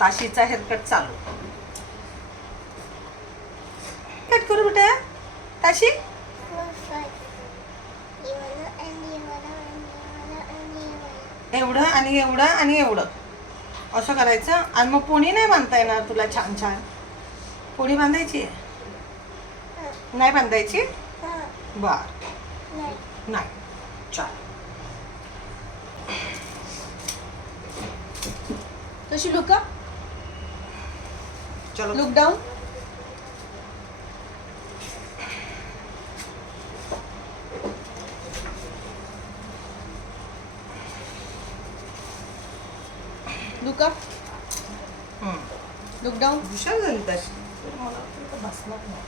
ताशीचा haircut चालू. Cut करू बेटा ताशी. एवढं आणि एवढं आणि एवढं असं करायचं. आणि मग पोणी नाही बांधता येणार तुला छान छान. पोणी बांधायची नाही बांधायची. बर नाही चाल. तशी लुक अप. चलो look down. Look up. Look down. हुशार झाली तशी. मला वाटतं बसणार नाही.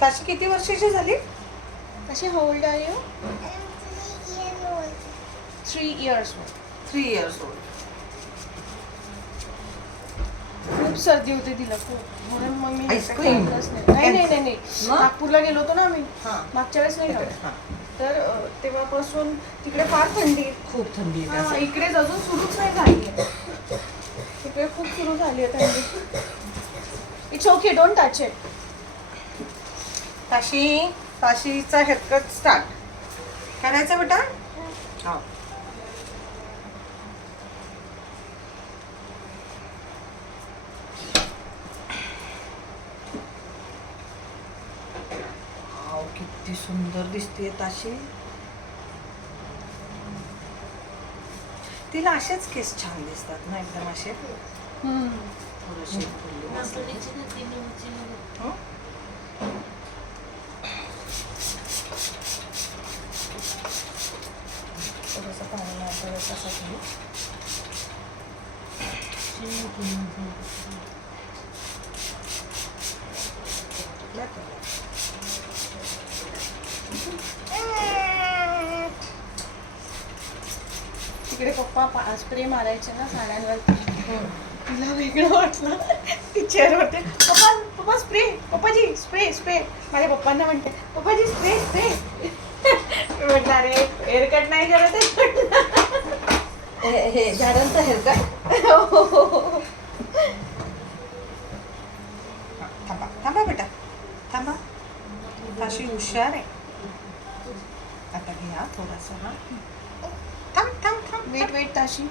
ताशी किती वर्षाची झाली. तशी how old are you. 3 years old. 3 years old. खूप सर्दी होती तिला खूप. म्हणून मग मी Ice cream? नाही नाही नाही नाही मग? नागपूरला गेलो होतो ना आम्ही. हां. मागच्या वेळेस नाही हां. गेलो. तर तेव्हापासून तिकडे फार थंडी आहे. खूप थंडी आहे हां, त्यासाठी. इकडेच अजून सुरूच नाही झाली आहे. इकडे खूप सुरू झाली आहे थंडी. It's okay don't touch it. ताशीचा हेअरकट स्टार्ट करायचा बेटा. हा. किती सुंदर दिसते ताशी. तिला असेच केस छान दिसतात ना एकदम असे थोडेसे हं? थोडंसं पाणी मारता याच्यासाठी. तिकडे पप्पा स्प्रे मारायचे ना साड्यांवर. तिला वेगळं वाटलं. ती चेअरवरती पप्पा पप्पा स्प्रे पप्पाजी स्प्रे स्प्रे. माझ्या पप्पांना म्हणते पप्पाजी स्प्रे स्प्रे. म्हटलं अरे हेअरकट नाही करत आहे. हे झाडांचं हेअरकट. थांबा थांबा बेटा थांबा. ताशी हुशार आहे. आता घ्या थोडासा. हा थांब थांब थांब. वेट वेट ताशी.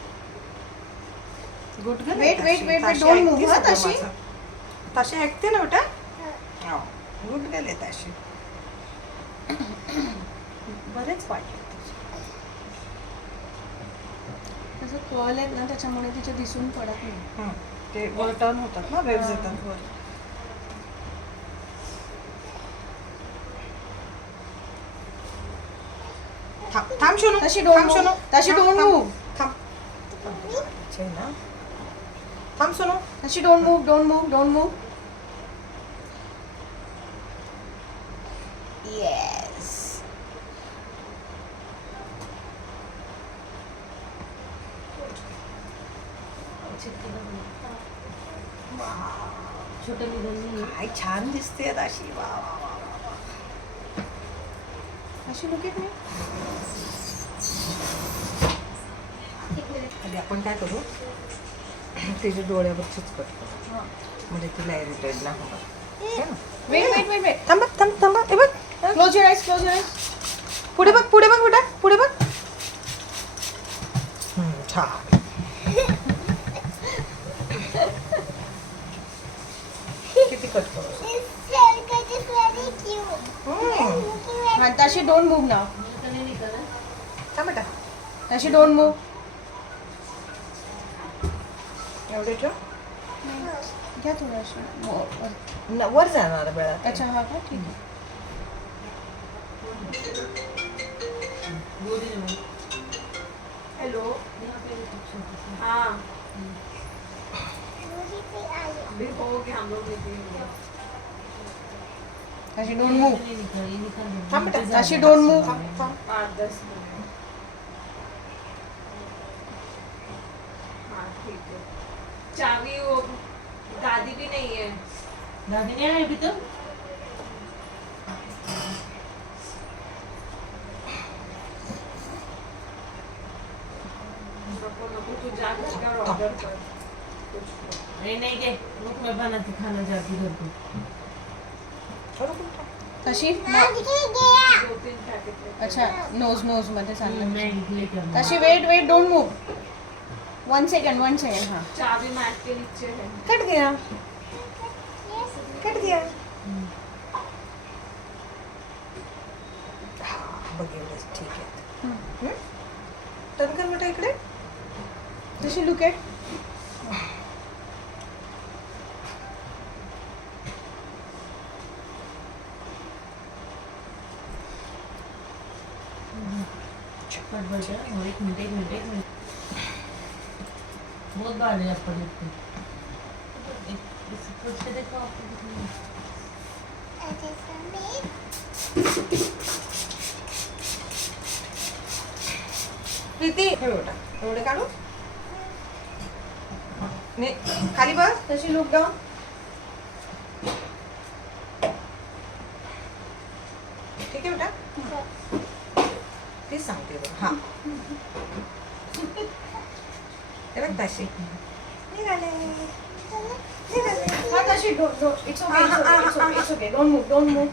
Good Wait, wait, wait, wait, don't move, हा, ताशी. ताशी ऐकते ना बेटा. हो गुड गेले ताशी. बरेच वाटले. तसं कर्ल आहेत ना त्याच्यामुळे तिचे दिसून पडत नाही. ते वर टर्न होतात ना वेव्स येतात वर. थांब थांब शोनू. ताशी don't थांब move. शोनू. ताशी थांब, don't थांब, move. थांब. अच्छा आहे ना. थांब सोनू. ताशी don't move don't move don't move. Yes. काय छान दिसते अशी. वा वा वा वा. ताशी look at me. आधी आपण काय करू तिच्या डोळ्यावरचीच कट करू म्हणजे तिला इरिटेट नाही होणार. Wait wait wait wait. थांबा थांब थांबा. हे बघ close your eyes close your eyes. पुढे बघ बेटा पुढे बघ. छान. किती कट करू. हां ताशी डोंट मूव नाव. थांब बेटा. ताशी डोंट मूव. एवढे ठेव. घ्या थोडंसं वर जाणार बेळा. अच्छा हा का ठीक आहे. हेलो हाँ अभी हो गया हम लोग ताशी डोंट मूव. थांब बेटा. ताशी डोंट मूव. 5-10 मिनट. हाँ ठीक है. चाबी वो दादी भी नहीं है. दादी नहीं आहे अभी तो नको नको तू जा घर ऑर्डर कर. अरे नहीं के रुक मैं बनाती खाना जाती घर पे तशी 2-3 पैकेट. अच्छा नोज मध्ये चाललं मैं लेके आऊंगा तशी वेट डोंट मूव 1 सेकंड हाँ चाबी मैट के नीचे है. कट गया बघ एवढंच ठीक आहे टर्न कर बेटा इकडे तशी लुक आहे पट बजा और एक मिनट बहुत बार है आपको देखते इस फुट से देखो आपको कितनी प्रीती हे बेटा एवढे काढू ने खाली बस तशी लुक डाऊन ठीक आहे बेटा तेच सांगते बघ हा हे बघ तशी निघाले हाँ तशी इट्स ओके डोंट मूव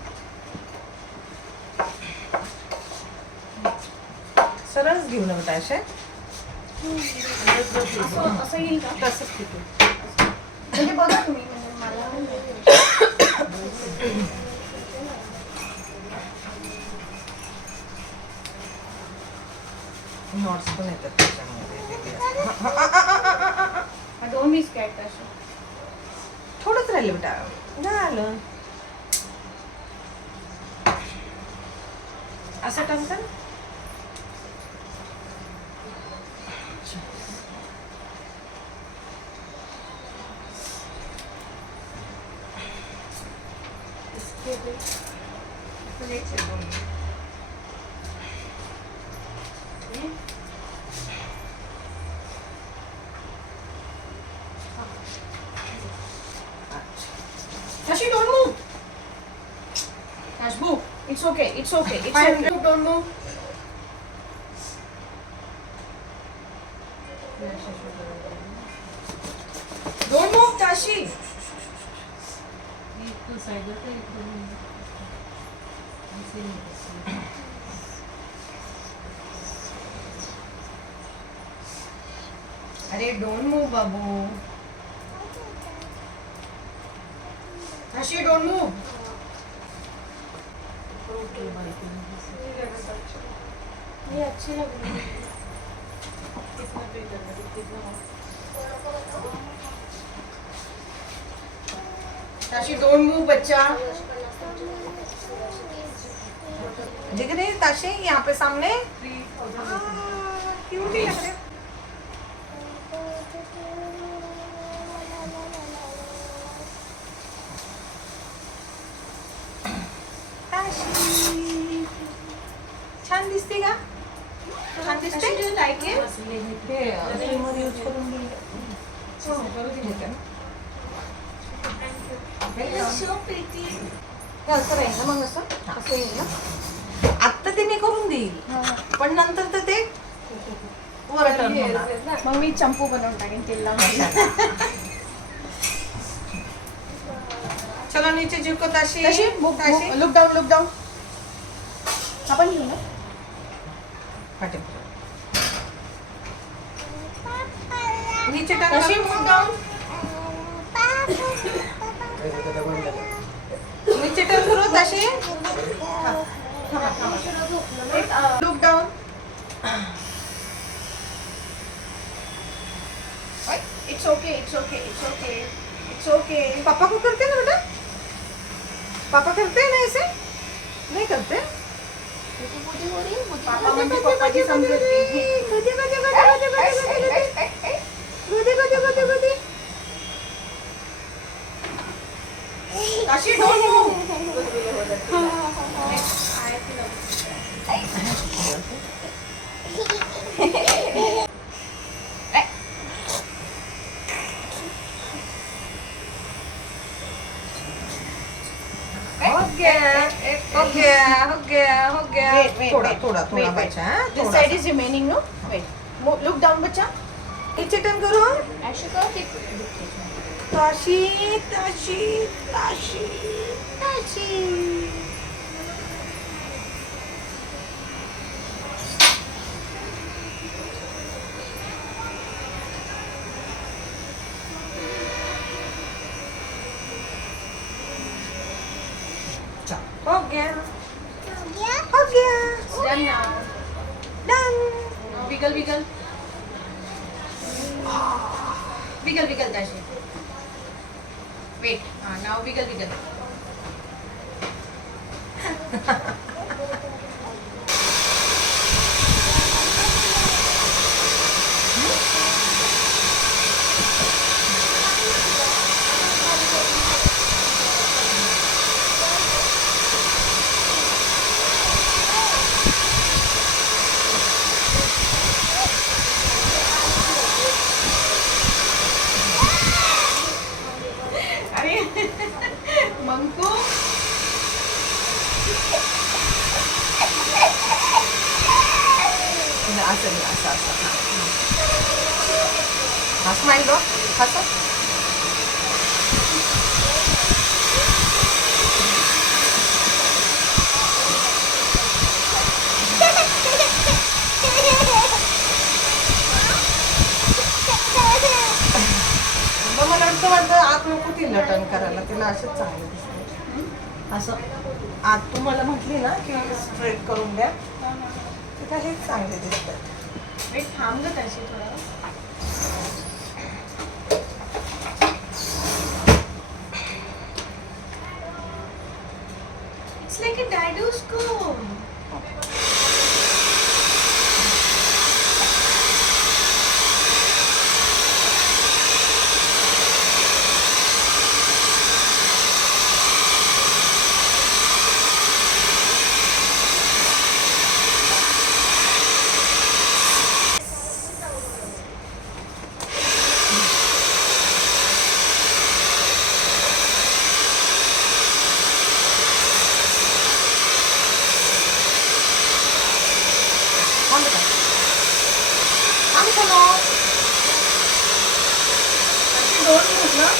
सरळच घेऊ ना बेटा असे असं येईल का तसंच ठीक आहे म्हणजे बघा तुम्ही म्हणजे मला नॉट्स पण येतात त्याच्यामध्ये दोन वीस कॅट असं थोडंच राहिलं बेटा झालं असं टर्न कर Tashi, don't move. Tash, move. It's okay. Fine. Don't move. Don't move, Tashi. तो साइड पे अरे don't move, Babu. Tashi, don't move. ये अच्छी लग रही है. कितना पे करना है कितना Tashi, don't move, बच्चा. दिख रही है ताशे यहाँ पे सामने 3000 क्यों नहीं लग रहे ताशी छान दिसते का छान दिसते Tashi, do you like it? हे रिमोट यूज करून घेऊ हे So pretty. असं राहील ना मग असं येईल ना आत्ता ते मी करून देईल पण नंतर तर ते वर turn होणार. मग मी चंपू बनवून टाकेन तेल लावून. चलो नीचे झुको ताशी Tashi, ताशी look down. आपण घेऊ ना. पाठी नीचे Tashi, टाका move down. नीचे टर्न करो ताशी Look down. It's okay. पापा को करते ना बेटा पापा करते हैं ना ऐसे नहीं करते पापा म्हणजे पप्पाची समजती. Tashi, don't move. Wait, थोड़ा wait. थोड़ा थोड़ा Wait, wait. बचा है This side is remaining, no? Wait. Look down, बच्चा. नीचे टर्न करो ऐसे करो कि ताशी ताशी ताशी ताशी चल, हो गया हो गया done now. Done Now wiggle, wiggle. Wiggle, wiggle, Tashi. Wait. Now wiggle, wiggle. अरे मंकू असं नाही, असं असं हा स्माईल बघ असं मग मला वाटतं आत नको तिला टर्न करायला तिला असंच चांगलं दिसतं असं आत तू मला म्हटली ना की स्ट्रेट करून द्या तिला हेच चांगले दिसतात वेट थांब ग ताशी थोडा It's like a dad's comb. थांब बेटा थांब चलो अशी दोन म्हटलं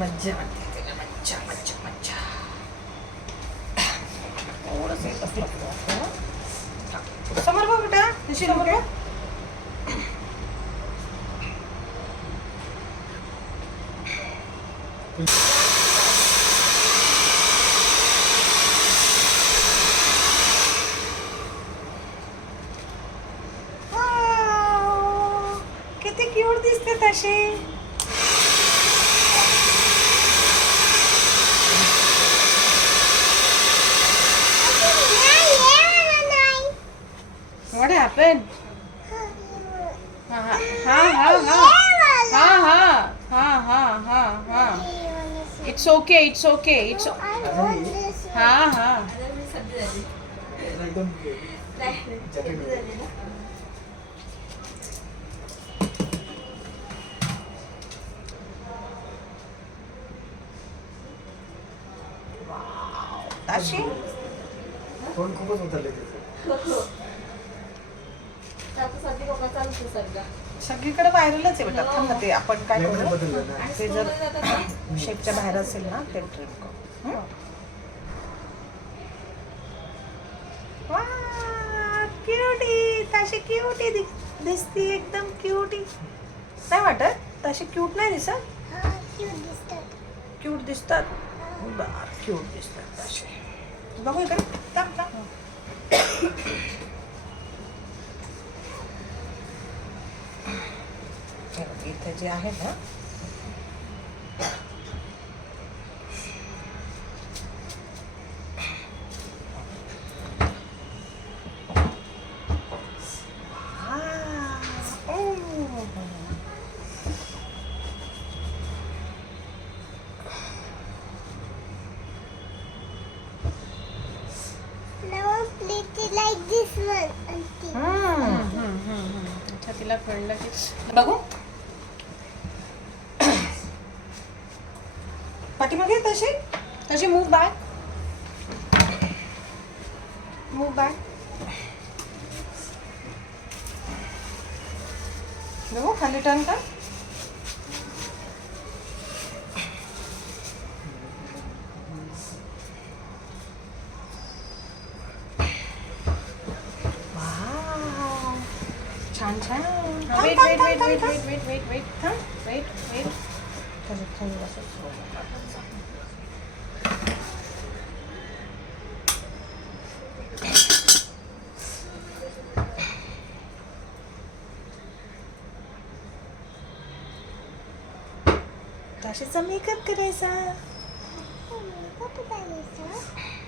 मज्जा वाटते तिला मज्जा मज्जा मज्जा थोडंसं एकच लागतं वाटतं. समोर बघ बेटा दिशी समोर बघ वाव, किती क्यूट दिसते तशी What happened? Ha ha ha ha ha ha ha ha ha ha ha. It's okay it's okay it's हा हा आता मी सर्दी झाली. एकदम नाही, सर्दी झाली ना. ताशी तोंड खूपच उतरले त्याचं. आता सर्दी खोकला चालूच आहे सध्या. सगळीकडे व्हायरलच आहे बेटा. थांब ना, ते आपण काय Climate करू, बदललं ना. आणि ते जर स्कूलमध्ये जातात ना, शेपच्या बाहेर असेल ना ते ट्रिप करू. वा क्युटी, ताशी क्युटी दिसती, एकदम क्युटी. नाही वाटत ताशी क्यूट नाही दिसत? क्यूट दिसतात. क्यूट दिसतात ताशी. बघू इकडे. थांब, थांब. हे बघ, इथे जे आहे ना, Like this one, auntie. अच्छा तिला कळलं की बघू पाठीमागे तशी तशी मूव बॅक मूव बॅक बघू खाली टर्न कर. वाव. छान छान. थांब, वेट थांब, वेट थांब, वेट थांब, वेट थांब. वेट वेट वेट वेट थांब. वेट वेट त्याच्यात थोडंसं सोडून टाकायचं. ताशीचा मेकअप करायचा. What did I miss?